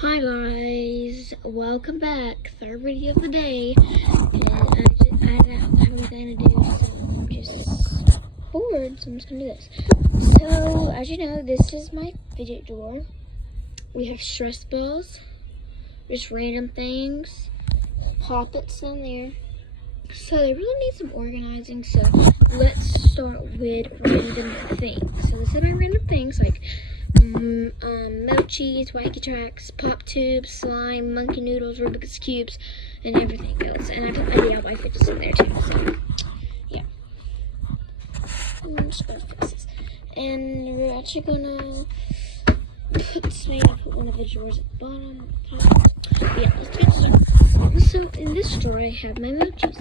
Hi guys, welcome back. Third video of the day, and I don't have anything to do, so I'm just bored, so I'm just gonna do this. So, as you know, this is my fidget drawer. We have stress balls, just random things, poppets in there. So they really need some organizing, so let's start with random things. So this is my random things, like mochis, wacky tracks, pop tubes, slime, monkey noodles, Rubik's cubes, and everything else. And I put my DIY fidgets in there too, so yeah. I'm just gonna fix this. And we're actually gonna put one of the drawers at the bottom. Yeah, let's get started. So in this drawer I have my mochis,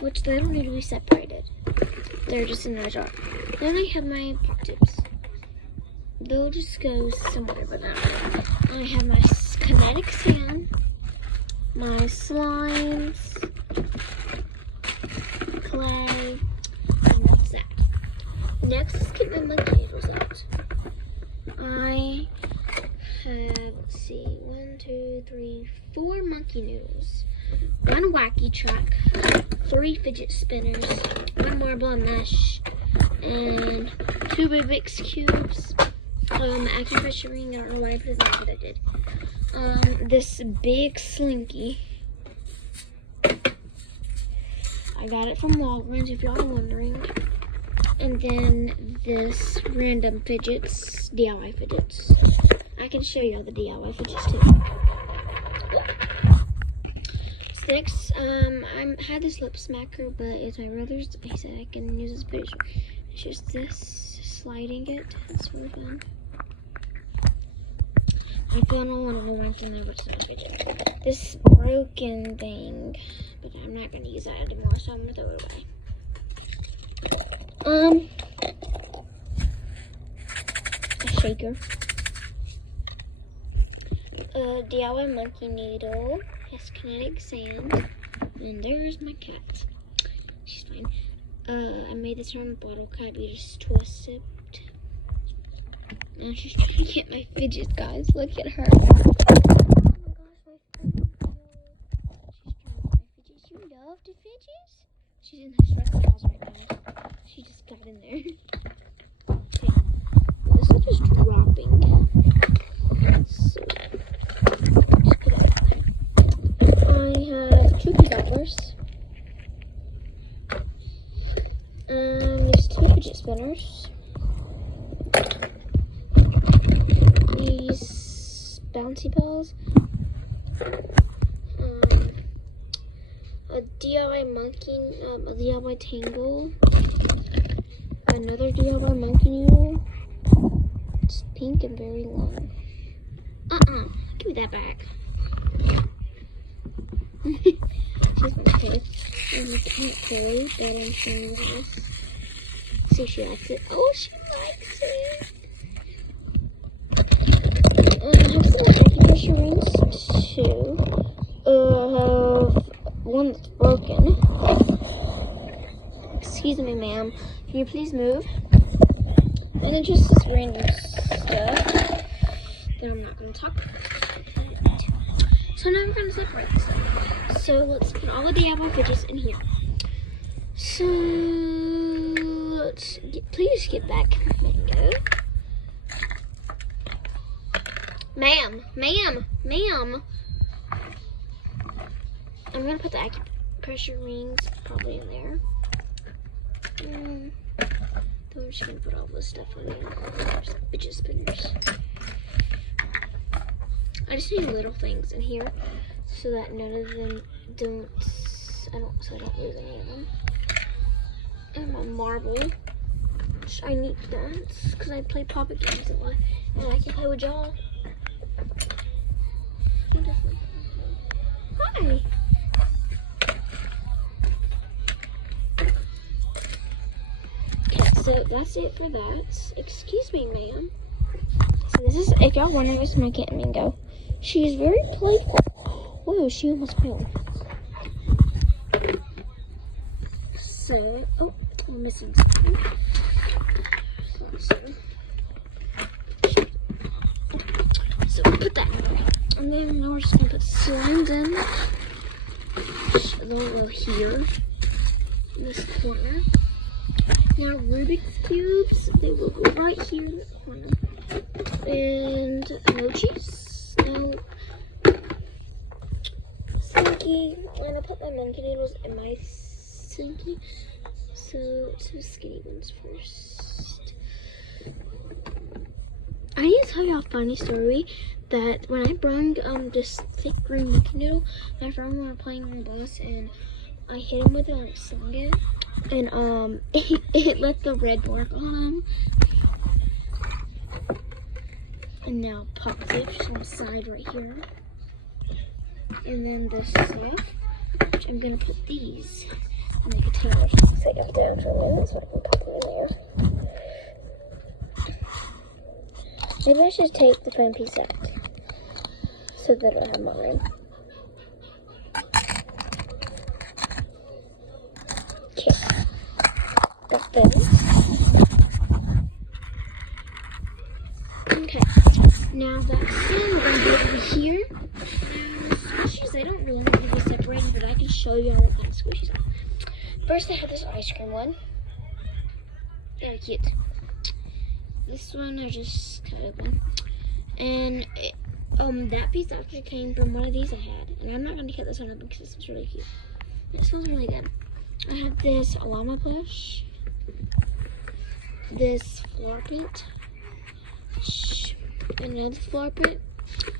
which they don't need to be separated. They're just in the jar. Then I have my pop tubes. They'll just go somewhere, but not really. I have my kinetic sand, my slimes, clay, and that's that. Next, let's get my monkey noodles out. I have, let's see, 1, 2, 3, 4 monkey noodles, 1 wacky track, 3 fidget spinners, 1 marble and mesh, and 2 Rubik's cubes. Acupressure ring, I don't know why I put it there, but I did. This big slinky. I got it from Walgreens, if y'all are wondering. And then this random fidgets, DIY fidgets. I can show y'all the DIY fidgets too. So next, I had this lip smacker, but it's my brother's. He said I can use this fidget. It's just this, sliding it. It's really fun. I found one of the ones in there, but it's not a fidget. This broken thing, but I'm not gonna use that anymore, so I'm gonna throw it away. A shaker. A DIY monkey needle. Has kinetic sand. And there's my cat. She's fine. I made this from a bottle cap. You just twist it. Now she's trying to get my fidgets, guys. Look at her. Oh my gosh, my fidgets. She's trying to get my fidgets. You love the fidgets? She's in the stress balls right now. She just got in there. Okay. This is just dropping. So, just put it out there. I have 2 $2. There's 2 fidget spinners. These bouncy balls. A DIY monkey, a DIY tangle. Another DIY monkey noodle. It's pink and very long. Give me that back. She's my kid. And a pink toy that I'm showing you this. See if she likes it. Oh, she likes it. I have some acupressure rings too. I have one that's broken. Excuse me, ma'am. Can you please move? And then just this random stuff that I'm not going to talk about. So now we're going to separate this stuff. So let's put all the DIY fidgets in here. So please get back, Mango. Ma'am. I'm going to put the acupressure rings probably in there. Then I'm just going to put all this stuff in there. Some fidget spinners. I just need little things in here so that none of them so I don't lose any of them. And my marble, which I need that because I play poppet games a lot and I can play with y'all. Hi. Okay, so that's it for that. Excuse me, ma'am. So this is, if y'all wondering, this is my cat Mingo. She's very playful. Whoa, she almost fell. So, oh, we're missing something. So put that in. And then now we're just gonna put slimes in. They'll go here, in this corner. Now Rubik's Cubes, they will go right here in the corner. And emojis. Now, Slinky, I'm gonna put my monkey noodles in my Slinky. So, two skinny ones first. I need to tell you a funny story that when I brought this thick green monkey noodle, my friend and I were playing on the bus and I hit him with it and I slung it. And it left the red mark on him. And now positive just on the side right here. And then this stuff, which I'm gonna put these in the container. Set up down for a minute so I can pop them in there. Maybe I should take the foam piece out so that I have mine. Okay, got those. Okay, now that's it. We're gonna go over here. Now, squishies, they don't really need to be separated, but I can show you what kind of squishies are. First, I have this ice cream one. Very cute. This one I just cut open. And that piece actually came from one of these I had. And I'm not going to cut this one open because this one's really cute. This one's really good. I have this llama plush. This flower print. Another flower print.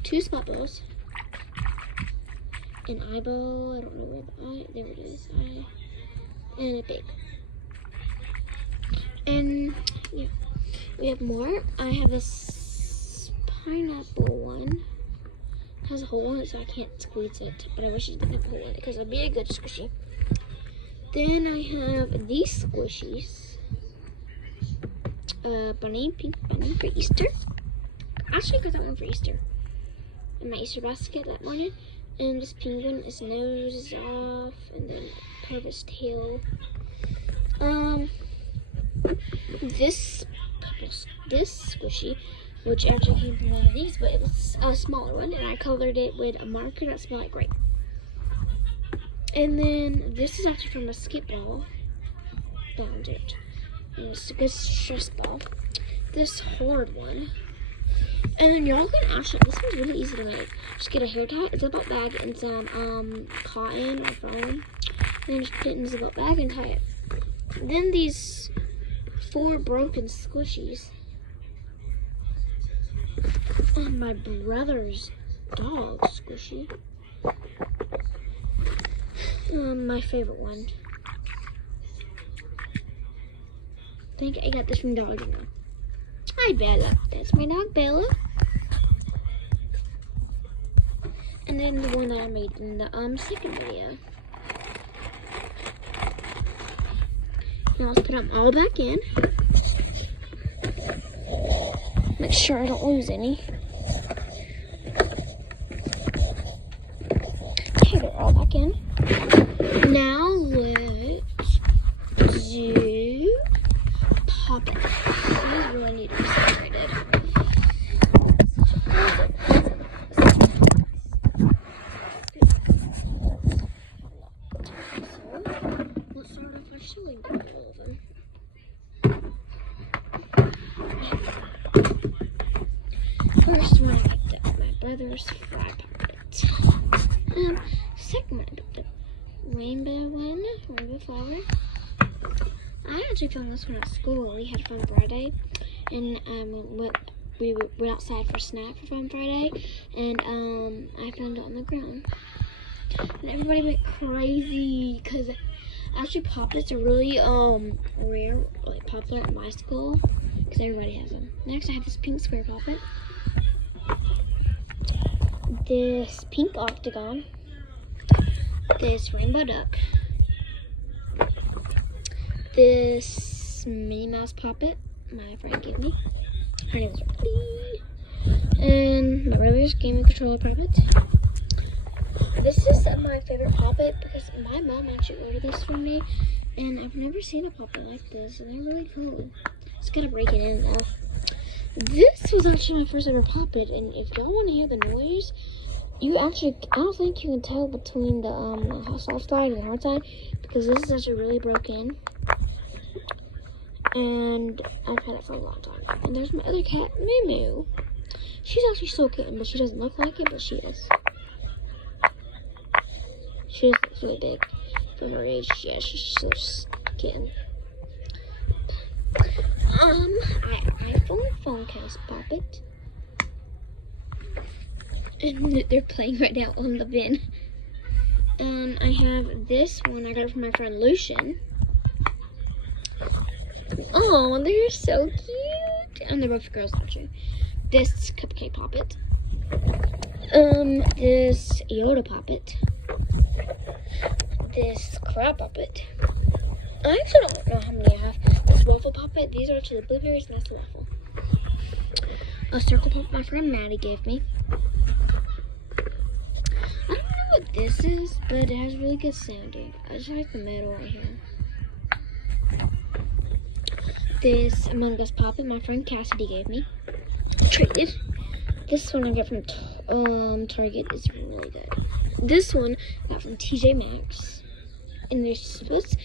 Two spot balls. An eyeball. I don't know where the eye. There it is. Eye. And a pig. And yeah. We have more. I have this pineapple one. It has a hole in it so I can't squeeze it. But I wish it didn't have a hole in it because it'd be a good squishy. Then I have these squishies. Pink bunny for Easter. Actually, I got that one for Easter. In my Easter basket that morning. And this penguin, his nose is off. And then part of his tail. This squishy, which actually came from one of these, but it was a smaller one, and I colored it with a marker that smelled like grape. And then this is actually from a skip ball. Found it. And it's a good stress ball. This hard one. And then y'all can actually, this one's really easy to make. Just get a hair tie, a zip-up bag, and some cotton or foam. And then just put it in the zip-up bag and tie it. Then these 4 broken squishies. And my brother's dog squishy. My favorite one. I think I got this from Dollar General. Hi Bella. That's my dog Bella. And then the one that I made in the second video. Now let's put them all back in. Make sure I don't lose any. Okay, they're all back in. Now let's do pop it. These really need to be separated. Let's start off with showing all of them. First one I picked up my brother's fry poppet. Second one I picked up rainbow one, rainbow flower. I actually found this one at school. We had Fun Friday, and we went outside for a snack for Fun Friday, and I found it on the ground. And everybody went crazy because actually poppets are really rare, like popular at my school because everybody has them. Next I have this pink square poppet. This pink octagon, this rainbow duck, this Minnie Mouse poppet my friend gave me. Her name is Robbie. And my brother's gaming controller poppet. This is my favorite poppet because my mom actually ordered this for me, and I've never seen a poppet like this, and they're really cool. Just gotta break it in though. This was actually my first ever puppet, and if y'all want to hear the noise, you actually, I don't think you can tell between the soft side and the hard side, because this is actually really broken. And I've had it for a long time. And there's my other cat, Moo. She's actually so kitten, but she doesn't look like it, but she is. She's really big for her age. Yeah, she's so kitten. iPhone case puppet. And they're playing right now on the bin. I have this one. I got it from my friend Lucian. Oh, they're so cute. And they're both girls, actually. This cupcake puppet. This Yoda puppet. This crab puppet. I actually don't know how many I have. This waffle puppet. These are actually the blueberries, and that's the waffle. A circle puppet my friend Maddie gave me. I don't know what this is, but it has really good sounding. I just like the metal right here. This Among Us puppet my friend Cassidy gave me. Traded. This one I got from Target. It's really good. This one I got from TJ Maxx. And they suppose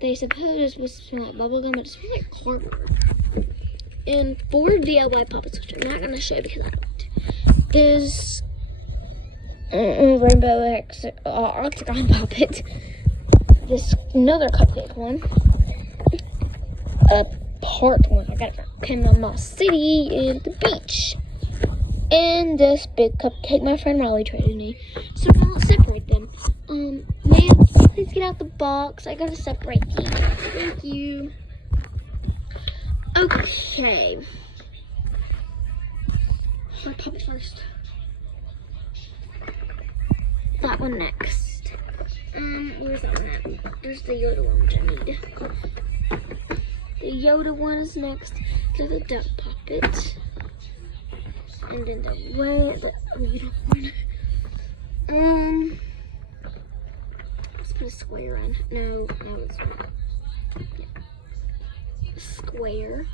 it's supposed to smell like bubblegum, but it smells like cardboard. And 4 DIY puppets, which I'm not going to show you because I don't. This Rainbow Octagon puppet. This another cupcake one. A part one. I got it from Panama City in the beach. And this big cupcake my friend Raleigh traded me. So now let's separate them. Man, please get out the box. I gotta separate these. Thank you. Okay. My puppet first. That one next. Where's that one at? There's the Yoda one, which I need. The Yoda one is next to the duck puppet. And then the Yoda one. Let's put a square in. No, it's not. Yeah. Square.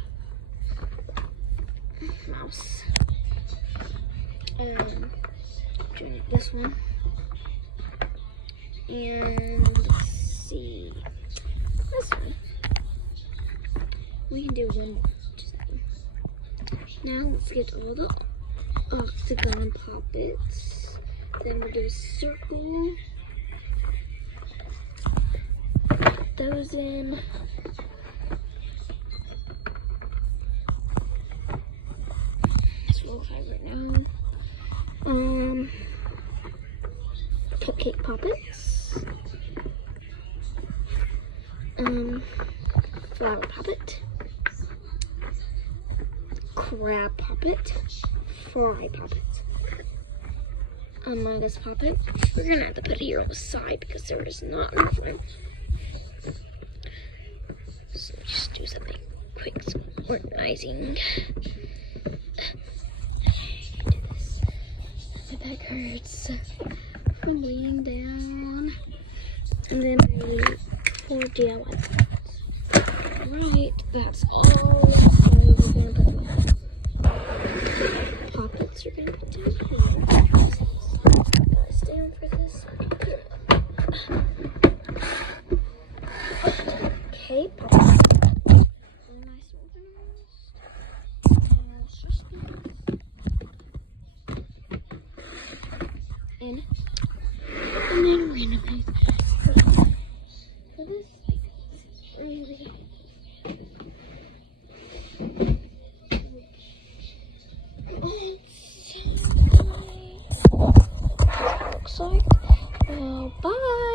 Mouse. This one. And let's see. This one. We can do one more. Now let's get all the octagon puppets. Then we'll do a circle. Put those in. That's what I right now. Cupcake puppets. Flower puppet. Crab puppet. Fry puppet. Among Us puppet. We're gonna have to put it here on the side because there is not enough room. So just do something quick, some organizing. My back hurts from laying down. And then I need 4 DIY puppets. Right, that's all. And then we're gonna put the puppets. You're gonna put down here. Gotta stay on for this. Okay, puppets. Nice organized. And let's just in. And then we're gonna put for this. Really. Looks like. Well, bye.